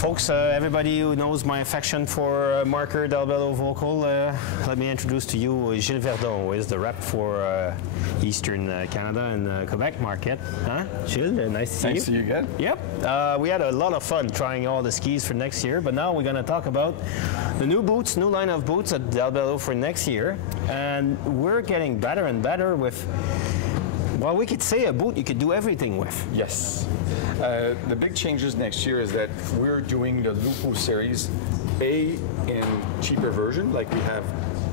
Folks, everybody who knows my affection for marker Dalbello vocal, let me introduce to you Gilles Verdon, who is the rep for Eastern Canada and Quebec market. Huh? Gilles, nice to see you. Nice to see you again. Yep. We had a lot of fun trying all the skis for next year, but now we're going to talk about the new boots, new line of boots at Dalbello for next year. And we're getting better and better with, well, we could say a boot you could do everything with. Yes. The big changes next year is that we're doing the LUPO series A in cheaper version, like we have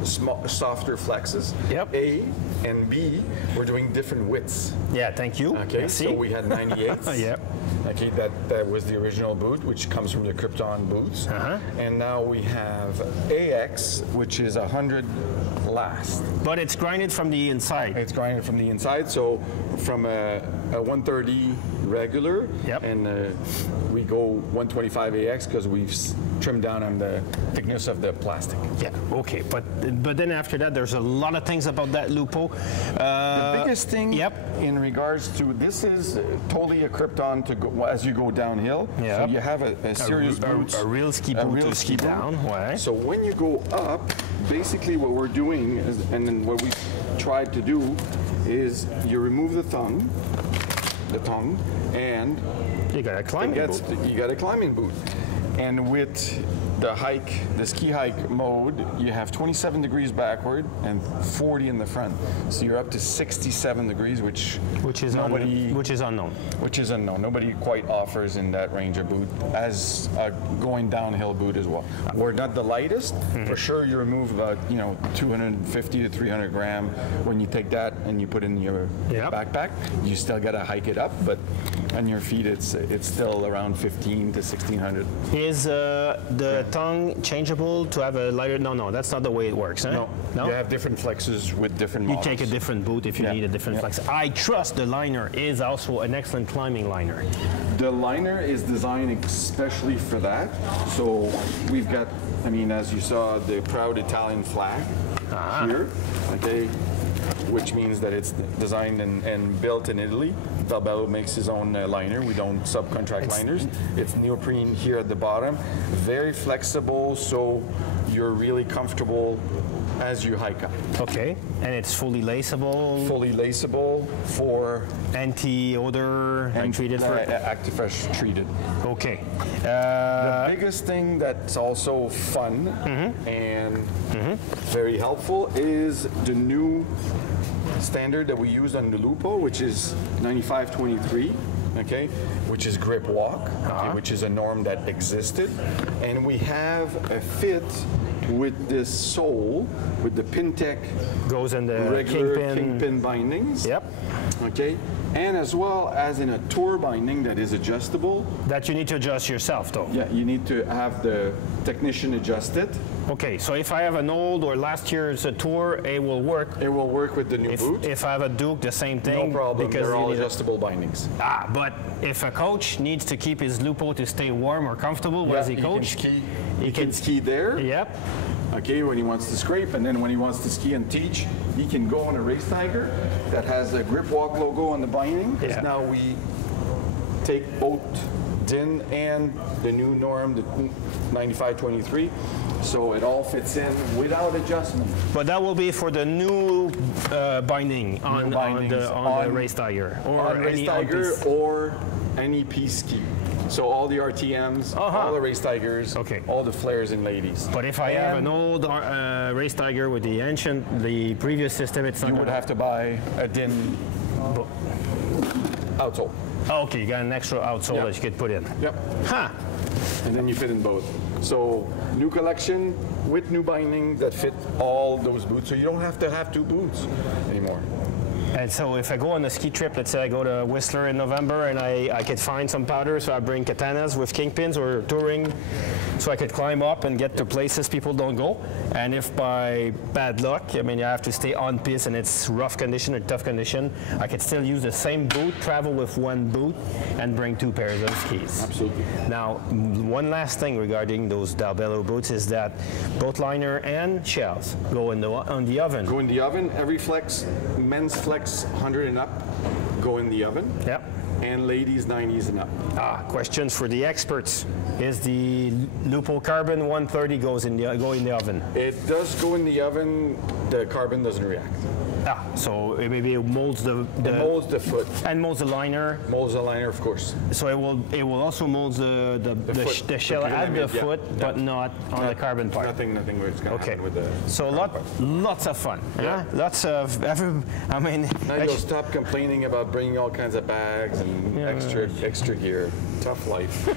softer flexes. Yep. A and B, we're doing different widths. Yeah, thank you. Okay, Merci. so we had 98s. Yep. Okay, that was the original boot, which comes from the Krypton Boots. And now we have AX, which is 100 last. But it's grinded from the inside. It's grinded from the inside, so from a 130 regular, yep. And we go 125 AX because we've trimmed down on the thickness of the plastic. Yeah, okay, but then after that, there's a lot of things about that LUPO. The biggest thing, yep. In regards to this is totally a Krypton to go as you go downhill. Yep. So you have a serious boot, a real ski boot to ski down. Right. So when you go up, basically what we're doing is, and then what we tried to do is you remove the tongue, and you got a climbing boot. You got a climbing boot. And with the ski hike mode, you have 27 degrees backward and 40 in the front. So you're up to 67 degrees, which is unknown. Which is unknown. Nobody quite offers in that Ranger boot as a going downhill boot as well. We're not the lightest. For sure, you remove about 250 to 300 gram when you take that and you put in your backpack. You still got to hike it up, but on your feet, it's still around 15 to 1600. Is the tongue changeable to have a lighter? No, that's not the way it works. Eh? No, you have different flexes with different models. You take a different boot if you need a different flex. I trust the liner is also an excellent climbing liner. The liner is designed especially for that. So we've got, as you saw, the proud Italian flag here, okay, which means that it's designed and built in Italy. Dalbello makes his own liner. We don't subcontract liners. It's neoprene here at the bottom. Very flexible, so you're really comfortable as you hike up. Okay, and it's fully laceable? Fully laceable for... Anti-odor, treated for... Actifresh treated. Okay. The biggest thing that's also fun and very helpful is the new standard that we use on the LUPO, which is 9523, okay, which is grip walk, okay, which is a norm that existed, and we have a fit with this sole with the Pintec goes in the regular kingpin bindings. Yep. Okay, and as well as in a tour binding that is adjustable. That you need to adjust yourself, though. Yeah, you need to have the technician adjust it. Okay, so if I have an old or last year's tour, it will work. It will work with the new boot. If I have a Duke, the same thing. No problem, because they're all adjustable bindings. But if a coach needs to keep his LUPO to stay warm or comfortable, what does he coach? He can ski there. Yep. Okay, when he wants to scrape, and then when he wants to ski and teach, he can go on a Race Tiger that has a Grip Walk logo on the binding, because now we take both DIN and the new norm, the 9523, so it all fits in without adjustment. But that will be for the new binding on the Race Tiger or any piece ski. So all the RTMs, all the Race Tigers, all the flares and ladies. But if I have an old Race Tiger with the previous system, it's not. You would have to buy a DIN outsole. Oh, okay, you got an extra outsole that you could put in. Yep. And then you fit in both. So new collection with new binding that fit all those boots. So you don't have to have two boots anymore. And so if I go on a ski trip, let's say I go to Whistler in November and I could find some powder, so I bring katanas with kingpins or touring, so I could climb up and get to places people don't go. And if by bad luck, I have to stay on piste and it's rough condition or tough condition, I could still use the same boot, travel with one boot, and bring two pairs of skis. Absolutely. Now, one last thing regarding those Dalbello boots is that both liner and shells go in on the oven. Go in the oven. Every flex, men's flex 100 and up, go in the oven. Yep. And ladies 90s and up. Questions for the experts. Is the LUPO carbon 130 go in the oven? It does go in the oven. The carbon doesn't react. So maybe it molds the It molds the foot. and molds the liner. Molds the liner, of course. So it will also mold foot, the shell the at the pyramid, yeah. foot, Yeah. but not on the carbon part. Nothing was going to happen with the. So lots of fun. Yeah. Lots of Now you'll stop complaining about bringing all kinds of bags and extra gear. Tough life.